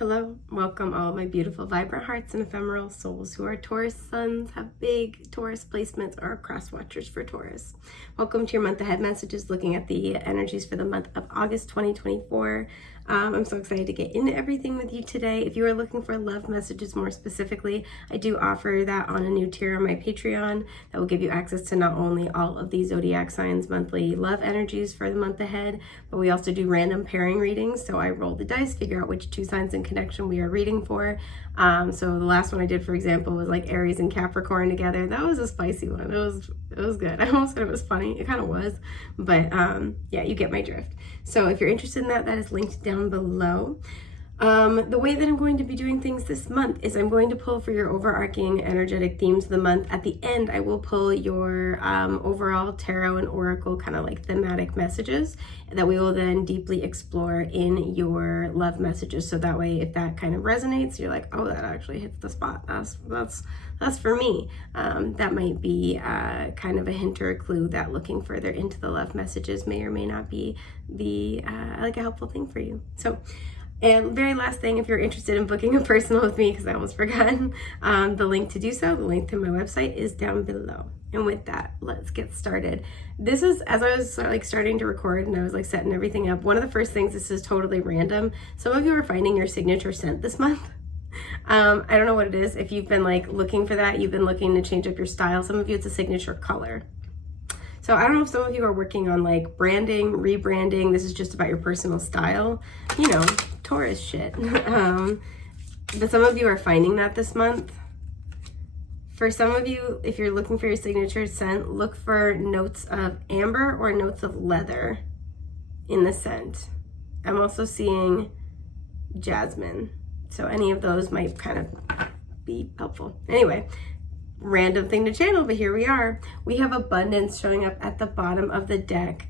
Hello, welcome all my beautiful vibrant hearts and ephemeral souls who are Taurus suns, have big Taurus placements, or are cross watchers for Taurus. Welcome to your month ahead messages, looking at the energies for the month of August 2024. I'm so excited to get into everything with you today. If you are looking for love messages more specifically, I do offer that on a new tier on my Patreon that will give you access to not only all of the zodiac signs monthly love energies for the month ahead, but we also do random pairing readings. So I roll the dice, figure out which two signs in connection we are reading for. So the last one I did, for example, was like Aries and Capricorn together. That was a spicy one. It was good. I almost said it was funny. It kind of was, but yeah, you get my drift. So if you're interested in that, that is linked down below. The way that I'm going to be doing things this month is I'm going to pull for your overarching energetic themes of the month. At the end, I will pull your overall tarot and oracle kind of like thematic messages that we will then deeply explore in your love messages. So that way, if that kind of resonates, you're like, oh, that actually hits the spot. That's for me. That might be kind of a hint or a clue that looking further into the love messages may or may not be like a helpful thing for you. So. And very last thing, if you're interested in booking a personal with me, because I almost forgot, the link to do so, the link to my website is down below. And with that, let's get started. This is, as I was like starting to record and I was like setting everything up, one of the first things, this is totally random. Some of you are finding your signature scent this month. I don't know what it is. If you've been like looking for that, you've been looking to change up your style. Some of you, it's a signature color. So I don't know if some of you are working on like branding, rebranding. This is just about your personal style, you know, Taurus shit. But some of you are finding that this month. For some of you, if you're looking for your signature scent, look for notes of amber or notes of leather in the scent. I'm also seeing jasmine. So any of those might kind of be helpful. Anyway. Random thing to channel, but here we are. We have abundance showing up at the bottom of the deck.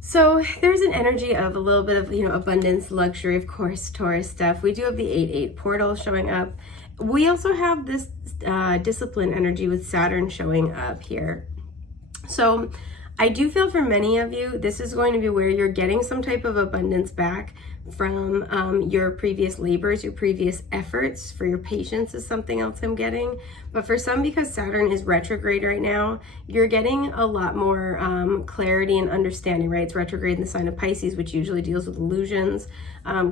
So there's an energy of a little bit of, you know, abundance, luxury, of course, Taurus stuff. We do have the 8-8 portal showing up. We also have this discipline energy with Saturn showing up here. So I do feel for many of you, this is going to be where you're getting some type of abundance back from your previous labors, your previous efforts. For your patience is something else I'm getting. But for some, because Saturn is retrograde right now, you're getting a lot more clarity and understanding, right? It's retrograde in the sign of Pisces, which usually deals with illusions.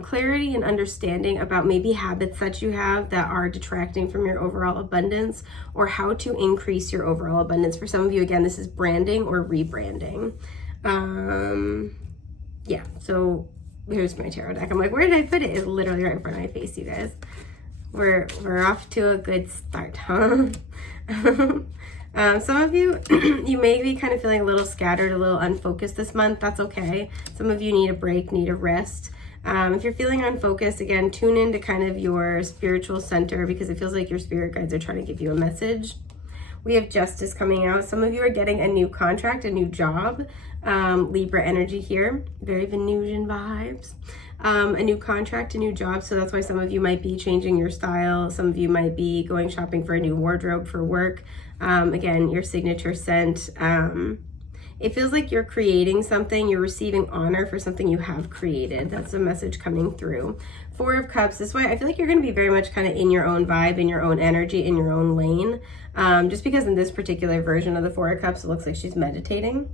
Clarity and understanding about maybe habits that you have that are detracting from your overall abundance, or how to increase your overall abundance. For some of you, again, this is branding or rebranding. Yeah, so here's my tarot deck. I'm like, where did I put it? It's literally right in front of my face, you guys. We're off to a good start, huh? Some of you, you may be kind of feeling a little scattered, a little unfocused this month. That's okay. Some of you need a break, need a rest. If you're feeling unfocused, again, tune into kind of your spiritual center, because it feels like your spirit guides are trying to give you a message. We have justice coming out. Some of you are getting a new contract, a new job. Libra energy here, very Venusian vibes. A new contract, a new job. So that's why some of you might be changing your style. Some of you might be going shopping for a new wardrobe for work. Again, your signature scent. It feels like you're creating something, you're receiving honor for something you have created. That's the message coming through. 4 of Cups, this way, I feel like you're going to be very much kind of in your own vibe, in your own energy, in your own lane. Just because in this particular version of the 4 of Cups, it looks like she's meditating.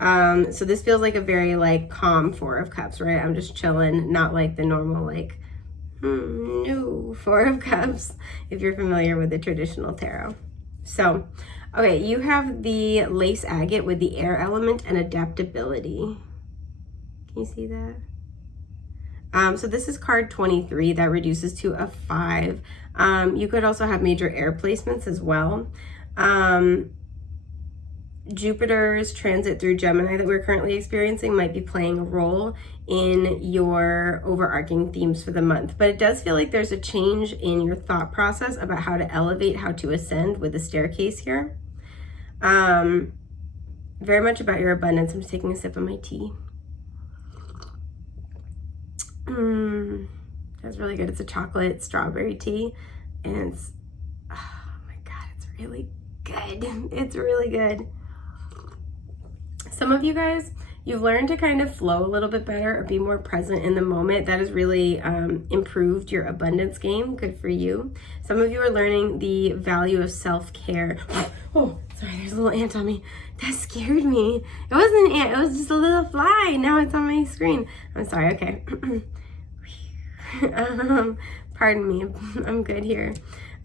So this feels like a very like calm 4 of Cups, right? I'm just chilling, not like the normal like, no, 4 of Cups, if you're familiar with the traditional tarot. So, okay, you have the lace agate with the air element and adaptability. Can you see that? So this is card 23 that reduces to a 5. You could also have major air placements as well. Jupiter's transit through Gemini that we're currently experiencing might be playing a role in your overarching themes for the month. But it does feel like there's a change in your thought process about how to elevate, how to ascend with the staircase here. Very much about your abundance. I'm just taking a sip of my tea. That's really good. It's a chocolate strawberry tea. And it's, oh my God, it's really good. It's really good. Some of you guys, You've learned to kind of flow a little bit better or be more present in the moment. That has really improved your abundance game. Good for you. Some of you are learning the value of self-care. Oh, sorry, there's a little ant on me. That scared me. It wasn't an ant, it was just a little fly. Now it's on my screen. I'm sorry, okay. Pardon me, I'm good here.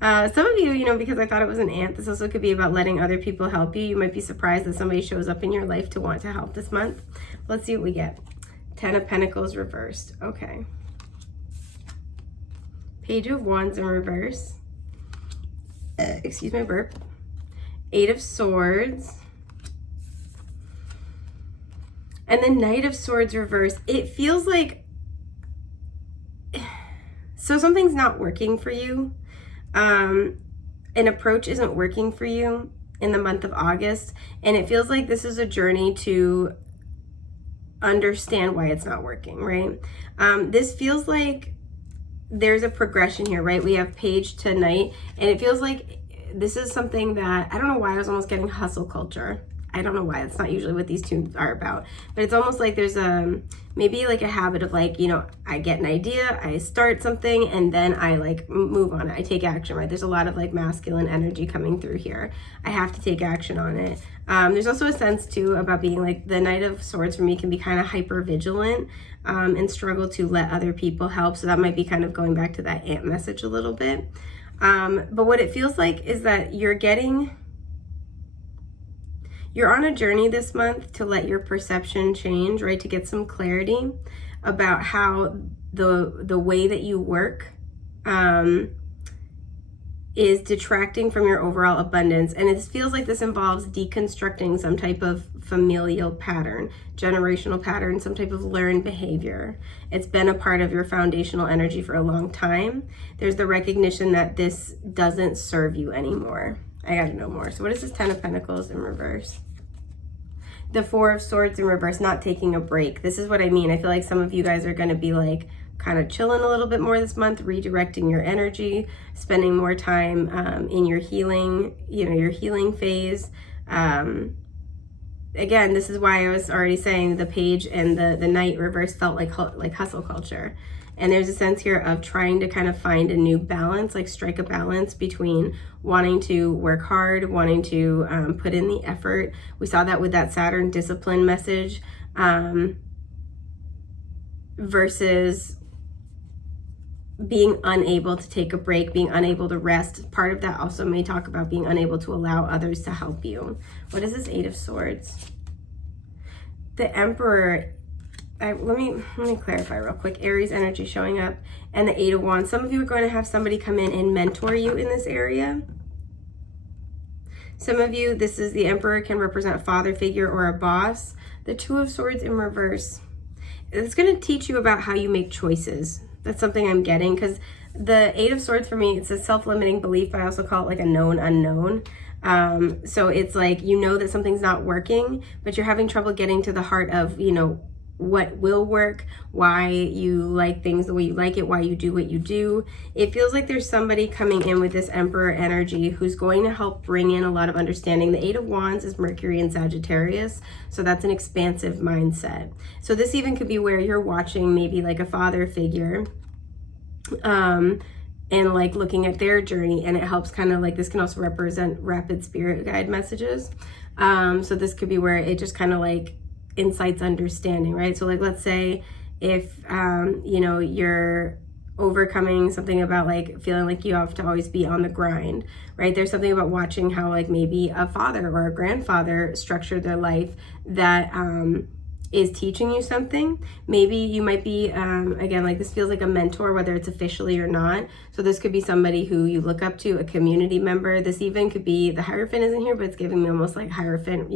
Some of you, because I thought it was an ant, this also could be about letting other people help you. You might be surprised that somebody shows up in your life to want to help this month. Let's see what we get. 10 of Pentacles reversed. Okay. Page of Wands in reverse. Excuse my burp. 8 of Swords. And the Knight of Swords reversed. It feels like, so something's not working for you. An approach isn't working for you in the month of August, and it feels like this is a journey to understand why it's not working, right? This feels like there's a progression here, right? We have Page to Knight, and it feels like this is something that, I don't know why I was almost getting hustle culture. I don't know why, it's not usually what these two are about, but it's almost like there's maybe like a habit of like, I get an idea, I start something, and then I like move on it. I take action, right? There's a lot of like masculine energy coming through here. I have to take action on it. There's also a sense too about being like, the Knight of Swords for me can be kind of hyper vigilant and struggle to let other people help. So that might be kind of going back to that ant message a little bit. But what it feels like is that you're on a journey this month to let your perception change, right? To get some clarity about how the way that you work is detracting from your overall abundance. And it feels like this involves deconstructing some type of familial pattern, generational pattern, some type of learned behavior. It's been a part of your foundational energy for a long time. There's the recognition that this doesn't serve you anymore. I gotta know more. So what is this 10 of Pentacles in reverse? The 4 of Swords in reverse, not taking a break. This is what I mean. I feel like some of you guys are going to be like kind of chilling a little bit more this month, redirecting your energy, spending more time in your healing, your healing phase. Again, this is why I was already saying the Page and the Knight reverse felt like hustle culture. And there's a sense here of trying to kind of find a new balance, like strike a balance between wanting to work hard, wanting to put in the effort. We saw that with that Saturn discipline message versus being unable to take a break, being unable to rest. Part of that also may talk about being unable to allow others to help you. What is this 8 of Swords? The Emperor. Let me clarify real quick. Aries energy showing up, and the 8 of Wands. Some of you are going to have somebody come in and mentor you in this area. Some of you, this is the Emperor, can represent a father figure or a boss. The 2 of Swords in reverse. It's going to teach you about how you make choices. That's something I'm getting, because the 8 of Swords for me, it's a self-limiting belief. I also call it like a known unknown. So it's like, that something's not working, but you're having trouble getting to the heart of, what will work, why you like things the way you like it, why you do what you do. It feels like there's somebody coming in with this Emperor energy who's going to help bring in a lot of understanding. The 8 of Wands is Mercury and Sagittarius, so that's an expansive mindset. So this even could be where you're watching maybe like a father figure and like looking at their journey, and it helps kind of like, this can also represent rapid spirit guide messages. So this could be where it just kind of like insights understanding, right? So like, let's say if you're overcoming something about like feeling like you have to always be on the grind, right? There's something about watching how like maybe a father or a grandfather structured their life that is teaching you something. Maybe you might be again, like this feels like a mentor, whether it's officially or not. So this could be somebody who you look up to, a community member. This even could be, the Hierophant isn't here, but it's giving me almost like Hierophant,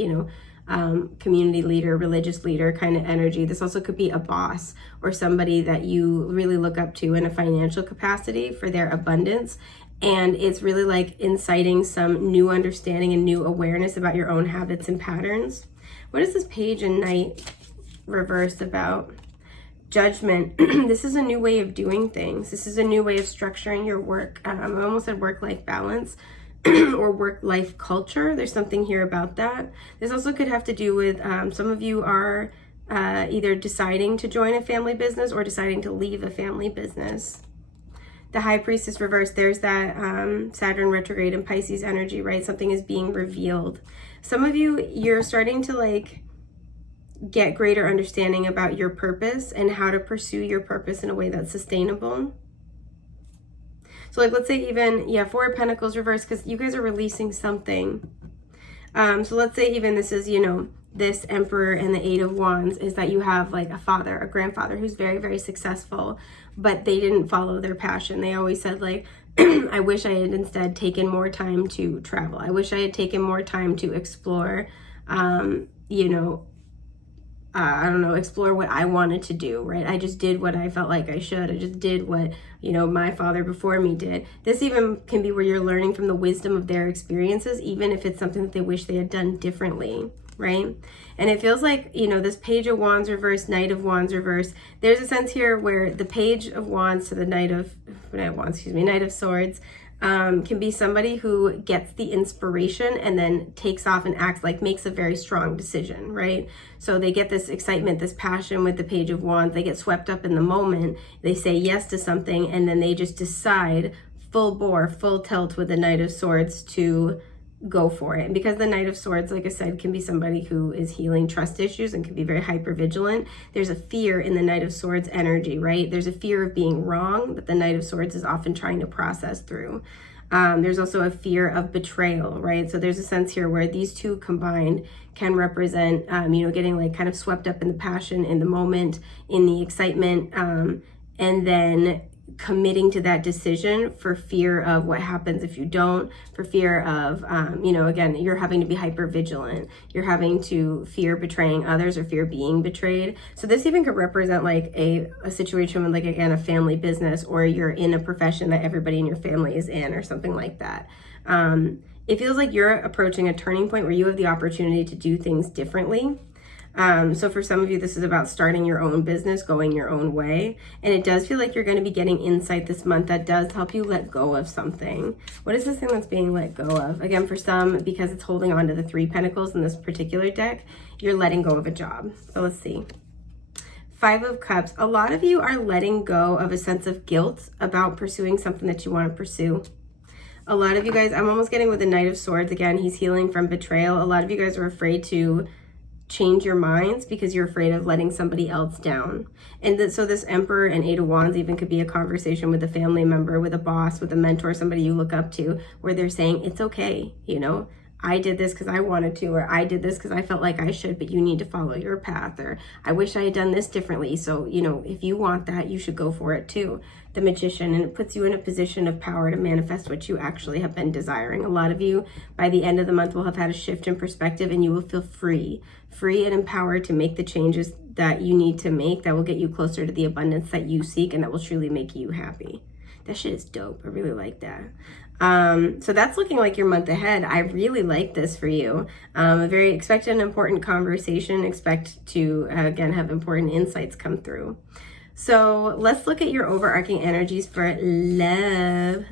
community leader, religious leader kind of energy. This also could be a boss or somebody that you really look up to in a financial capacity for their abundance. And it's really like inciting some new understanding and new awareness about your own habits and patterns. What is this Page and Knight reversed about? Judgment. This is a new way of doing things. This is a new way of structuring your work. I almost said work-life balance. Or work-life culture. There's something here about that. This also could have to do with some of you are either deciding to join a family business or deciding to leave a family business. The High Priestess reverse, there's that Saturn retrograde and Pisces energy, right? Something is being revealed. Some of you, you're starting to like get greater understanding about your purpose and how to pursue your purpose in a way that's sustainable. So like, let's say even, yeah, Four of Pentacles reverse, because you guys are releasing something. So let's say even this is, you know, this Emperor and the Eight of Wands is that you have like a father, a grandfather who's very, very successful, but they didn't follow their passion. They always said like, I wish I had instead taken more time to travel. I wish I had taken more time to explore, you know, I don't know, explore what I wanted to do, right? I just did what I felt like I should. I just did what, you know, my father before me did. This even can be where you're learning from the wisdom of their experiences, even if it's something that they wish they had done differently, right? And it feels like, you know, this Page of Wands reverse, Knight of Wands reverse, there's a sense here where the Page of Wands to the Knight of Swords, can be somebody who gets the inspiration and then takes off and acts like, makes a very strong decision, right? So they get this excitement, this passion with the Page of Wands. They get swept up in the moment. They say yes to something and then they just decide full bore, full tilt with the Knight of Swords to go for it. And because the Knight of Swords, like I said, can be somebody who is healing trust issues and can be very hyper vigilant. There's a fear in the Knight of Swords energy, right? There's a fear of being wrong that the Knight of Swords is often trying to process through. There's also a fear of betrayal, right? So there's a sense here where these two combined can represent, you know, getting like kind of swept up in the passion, in the moment, in the excitement, and then committing to that decision for fear of what happens if you don't, for fear of, you know, again, you're having to be hyper vigilant. You're having to fear betraying others or fear being betrayed. So this even could represent like a situation with like, again, a family business, or you're in a profession that everybody in your family is in or something like that. It feels like you're approaching a turning point where you have the opportunity to do things differently. So for some of you, this is about starting your own business, going your own way. And it does feel like you're going to be getting insight this month that does help you let go of something. What is this thing that's being let go of? Again, for some, because it's holding on to the Three Pentacles in this particular deck, you're letting go of a job. So let's see. Five of Cups. A lot of you are letting go of a sense of guilt about pursuing something that you want to pursue. A lot of you guys, I'm almost getting with the Knight of Swords. Again, he's healing from betrayal. A lot of you guys are afraid to change your minds because you're afraid of letting somebody else down. And so this Emperor and Eight of Wands even could be a conversation with a family member, with a boss, with a mentor, somebody you look up to, where they're saying, it's okay, you know, I did this because I wanted to, or I did this because I felt like I should, but you need to follow your path, or I wish I had done this differently. So, you know, if you want that, you should go for it too. The Magician, and it puts you in a position of power to manifest what you actually have been desiring. A lot of you, by the end of the month, will have had a shift in perspective, and you will feel free and empowered to make the changes that you need to make that will get you closer to the abundance that you seek and that will truly make you happy. That shit is dope. I really like that. So that's looking like your month ahead. I really like this for you. Expect an important conversation. Expect to, again, have important insights come through. So let's look at your overarching energies for love.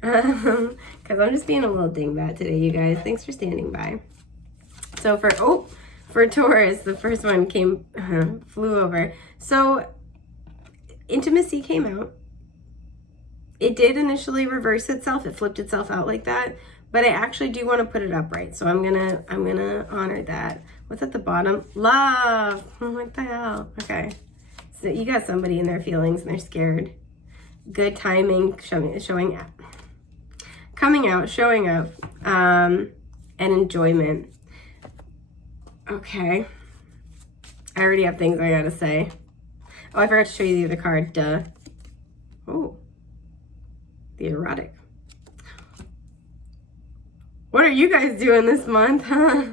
Because I'm just being a little dingbat today, you guys. Thanks for standing by. So for Taurus, the first one flew over. So intimacy came out. It did initially reverse itself. It flipped itself out like that, but I actually do want to put it upright. So I'm gonna honor that. What's at the bottom? Love. What the hell? Okay. So you got somebody in their feelings and they're scared. Good timing, showing up. Coming out, showing up, and enjoyment. Okay. I already have things I gotta say. Oh, I forgot to show you the other card. Duh. Oh. The erotic. What are you guys doing this month, huh?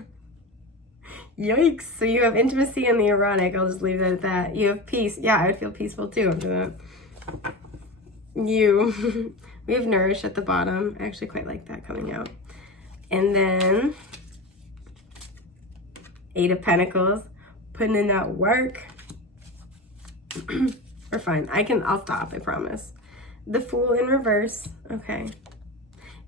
Yikes. So you have intimacy and the erotic. I'll just leave it at that. You have peace. Yeah, I would feel peaceful too after that. We have nourish at the bottom. I actually quite like that coming out. And then Eight of Pentacles, putting in that work. We're fine. I'll stop, I promise. The Fool in reverse. Okay.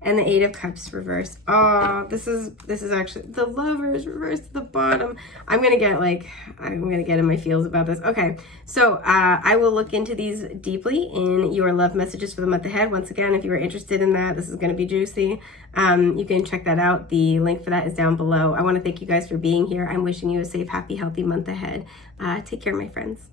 and the Eight of Cups reversed. Oh, this is actually the Lovers reversed to the bottom. I'm gonna get in my feels about this. Okay, so I will look into these deeply in your love messages for the month ahead. Once again, if you are interested in that, this is gonna be juicy. You can check that out. The link for that is down below. I want to thank you guys for being here. I'm wishing you a safe, happy, healthy month ahead. Take care, my friends.